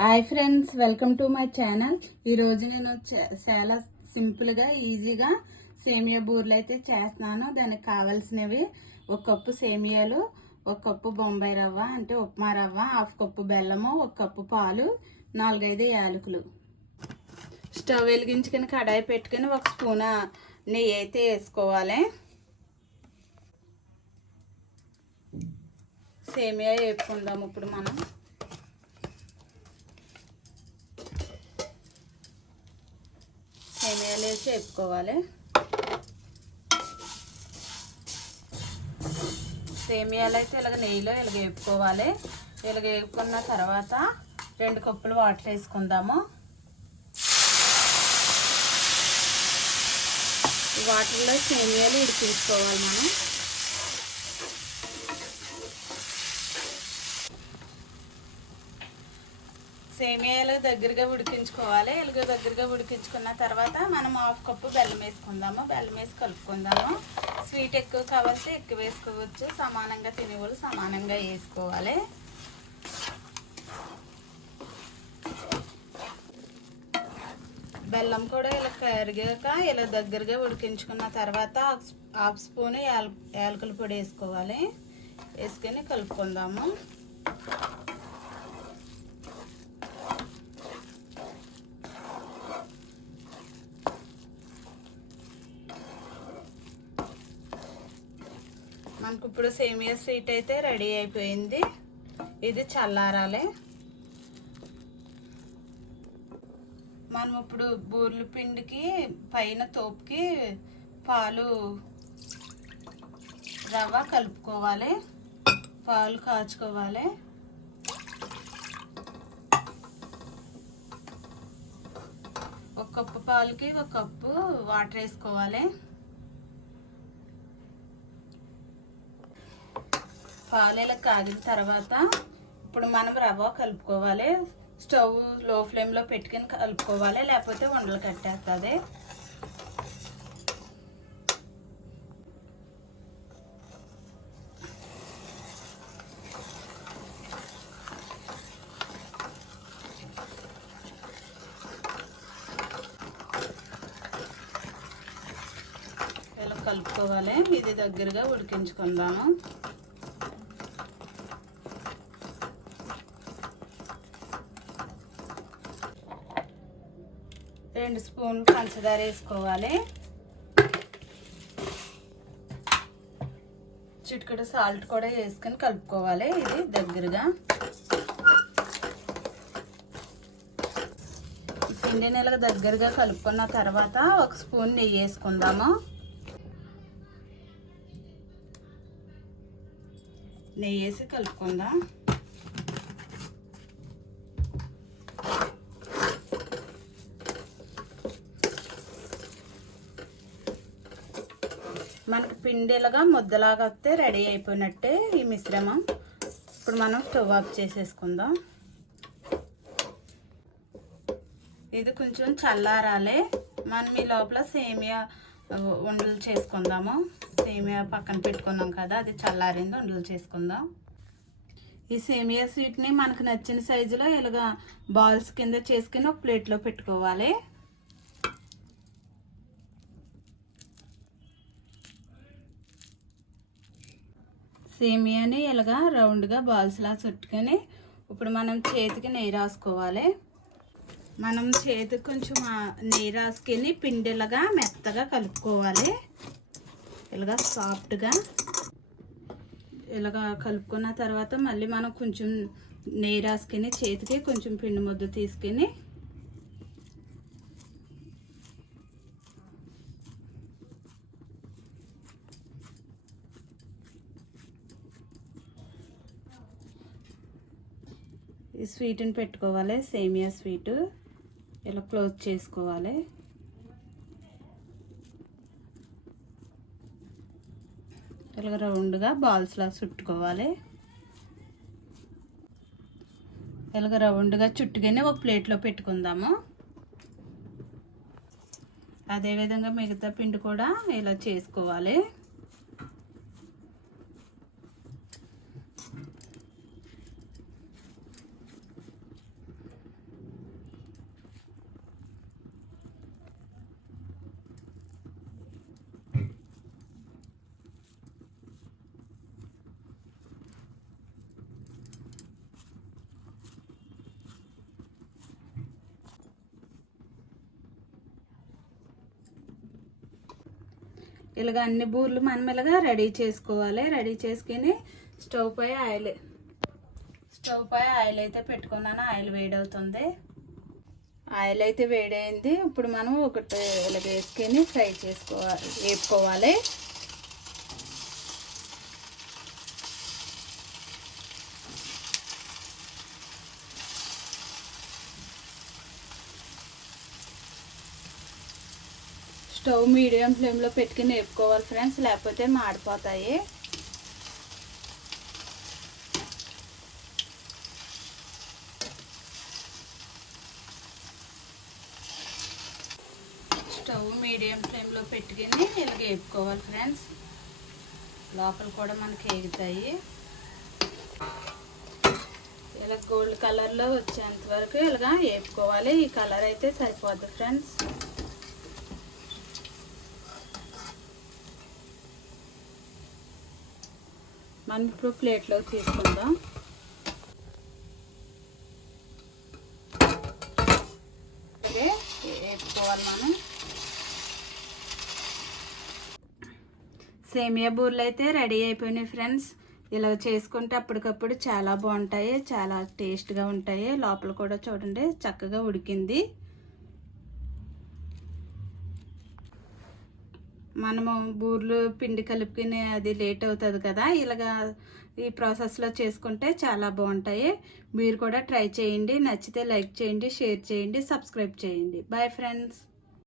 Hi friends welcome to my channel. ఈరోజు నేను చాలా సింపుల్గా ఈజీగా సేమియా బూరెలు అయితే చేస్తున్నాను. దానికి కావాల్సినవి ఒక కప్పు సేమియాలు ఒక కప్పు బొంబాయి రవ్వ అంటే ఉప్మా రవ్వ హాఫ్ కప్పు బెల్లము ఒక కప్పు పాలు నాలుగైదు యాలకులు. స్టవ్ వెలిగించుకొని కడాయి పెట్టుకొని ఒక స్పూన్ నెయ్యి అయితే వేసుకోవాలి. సేమియా వేపుకుందాం ఇప్పుడు మనం. వేపుకోవాలి సేమియాలు అయితే ఇలాగ నెయ్యిలో ఇలాగ వేపుకోవాలి ఇలాగ వేపుకున్న తర్వాత రెండు కప్పులు వాటర్ వేసుకుందాము. వాటర్లో సేమియాలు ఉడికించుకోవాలి మనం. సేమియాలు దగ్గరగా ఉడికించుకోవాలి. ఎలుగు దగ్గరగా ఉడికించుకున్న తర్వాత మనం హాఫ్ కప్పు బెల్లం వేసుకుందాము. బెల్లం వేసి కలుపుకుందాము. స్వీట్ ఎక్కువ కావాల్సి ఎక్కువ వేసుకోవచ్చు. సమానంగా తినేవాళ్ళు సమానంగా వేసుకోవాలి. బెల్లం కూడా ఇలా కరిగాక ఇలా దగ్గరగా ఉడికించుకున్న తర్వాత హాఫ్ స్పూన్ యాల యాలకుల పొడి వేసుకోవాలి. వేసుకొని కలుపుకుందాము. మనకు ఇప్పుడు సేమియా స్వీట్ అయితే రెడీ అయిపోయింది. ఇది చల్లారాలి. మనం ఇప్పుడు బూర్ల పిండికి పైన తోపుకి పాలు రవ్వ కలుపుకోవాలి. పాలు కాచుకోవాలి. ఒక కప్పు పాలకి ఒక కప్పు వాటర్ వేసుకోవాలి. పాలు ఇలా కాగిన తర్వాత ఇప్పుడు మనం రవ్వ కలుపుకోవాలి. స్టవ్లో ఫ్లేమ్లో పెట్టుకుని కలుపుకోవాలి. లేకపోతే వండలు కట్టేస్తుంది కలుపుకోవాలి. ఇది దగ్గరగా ఉడికించుకుందాము. రెండు స్పూన్లు పంచదార వేసుకోవాలి. చిటికెడు సాల్ట్ కూడా వేసుకొని కలుపుకోవాలి ఇది దగ్గరగా. పిండి నెలకు దగ్గరగా కలుపుకున్న తర్వాత ఒక స్పూన్ నెయ్యి వేసుకుందాము. నెయ్యి వేసి కలుపుకుందాం. మనకు పిండిలుగా ముద్దలాగా వస్తే రెడీ అయిపోయినట్టే ఈ మిశ్రమం. ఇప్పుడు మనం స్టవ్ ఆఫ్ చేసేసుకుందాం. ఇది కొంచెం చల్లారాలే. మనం ఈ లోపల సేమియా ఉండలు చేసుకుందాము. సేమియా పక్కన పెట్టుకున్నాం కదా అది చల్లారింది ఉండలు చేసుకుందాం. ఈ సేమియా స్వీట్ని మనకు నచ్చిన సైజులో ఇలాగా బాల్స్ కింద చేసుకుని ఒక ప్లేట్లో పెట్టుకోవాలి. సేమియాని ఇలాగా రౌండ్గా బాల్స్లా చుట్టుకొని ఇప్పుడు మనం చేతికి నెయ్యి రాసుకోవాలి. మనం చేతికి కొంచెం నెయ్యి రాసుకొని పిండిలాగా మెత్తగా కలుపుకోవాలి. ఇలాగా సాఫ్ట్గా. ఇలాగా కలుపుకున్న తర్వాత మళ్ళీ మనం కొంచెం నెయ్యి రాసుకొని చేతికి కొంచెం పిండి ముద్ద తీసుకొని ఈ స్వీట్ని పెట్టుకోవాలి. సేమియా స్వీట్ ఇలా క్లోజ్ చేసుకోవాలి. ఇలా రౌండ్గా బాల్స్లా చుట్టుకోవాలి. ఇలాగ రౌండ్గా చుట్టుగానే ఒక ప్లేట్లో పెట్టుకుందాము. అదేవిధంగా మిగతా పిండి కూడా ఇలా చేసుకోవాలి. ఇలాగ అన్ని బూర్లు మనం ఇలాగ రెడీ చేసుకోవాలి. రెడీ చేసుకుని స్టవ్ పై ఆయిల్ స్టవ్ పై ఆయిల్ అయితే పెట్టుకున్నాను. ఆయిల్ వేడవుతుంది. ఆయిల్ అయితే వేడైంది. ఇప్పుడు మనం ఒకటి ఇలాగ వేసుకొని ఫ్రై చేసుకోవాలి వేపుకోవాలి. స్టవ్ మీడియం ఫ్లేమ్లో పెట్టుకుని వేపుకోవాలి ఫ్రెండ్స్ లేకపోతే మాడిపోతాయి. స్టవ్ మీడియం ఫ్లేమ్లో పెట్టుకుని ఇలాగ వేపుకోవాలి ఫ్రెండ్స్. లోపల కూడా మనకి ఎగుతాయి ఇలా గోల్డ్ కలర్లో వచ్చేంత వరకు ఇలాగా వేపుకోవాలి. ఈ కలర్ అయితే సరిపోద్ది ఫ్రెండ్స్. మనం ఇప్పుడు ప్లేట్లో తీసుకుందాం. అలాగే మనం. సేమియా బూర్లు అయితే రెడీ అయిపోయినాయి ఫ్రెండ్స్. ఇలా చేసుకుంటే అప్పటికప్పుడు చాలా బాగుంటాయి చాలా టేస్ట్గా ఉంటాయి. లోపల కూడా చూడండి చక్కగా ఉడికింది. మనము బూర్లు పిండి కలుపుకునే అది లేట్ అవుతుంది కదా ఇలాగా ఈ ప్రాసెస్లో చేసుకుంటే చాలా బాగుంటాయి. మీరు కూడా ట్రై చేయండి నచ్చితే లైక్ చేయండి షేర్ చేయండి సబ్స్క్రైబ్ చేయండి. Bye friends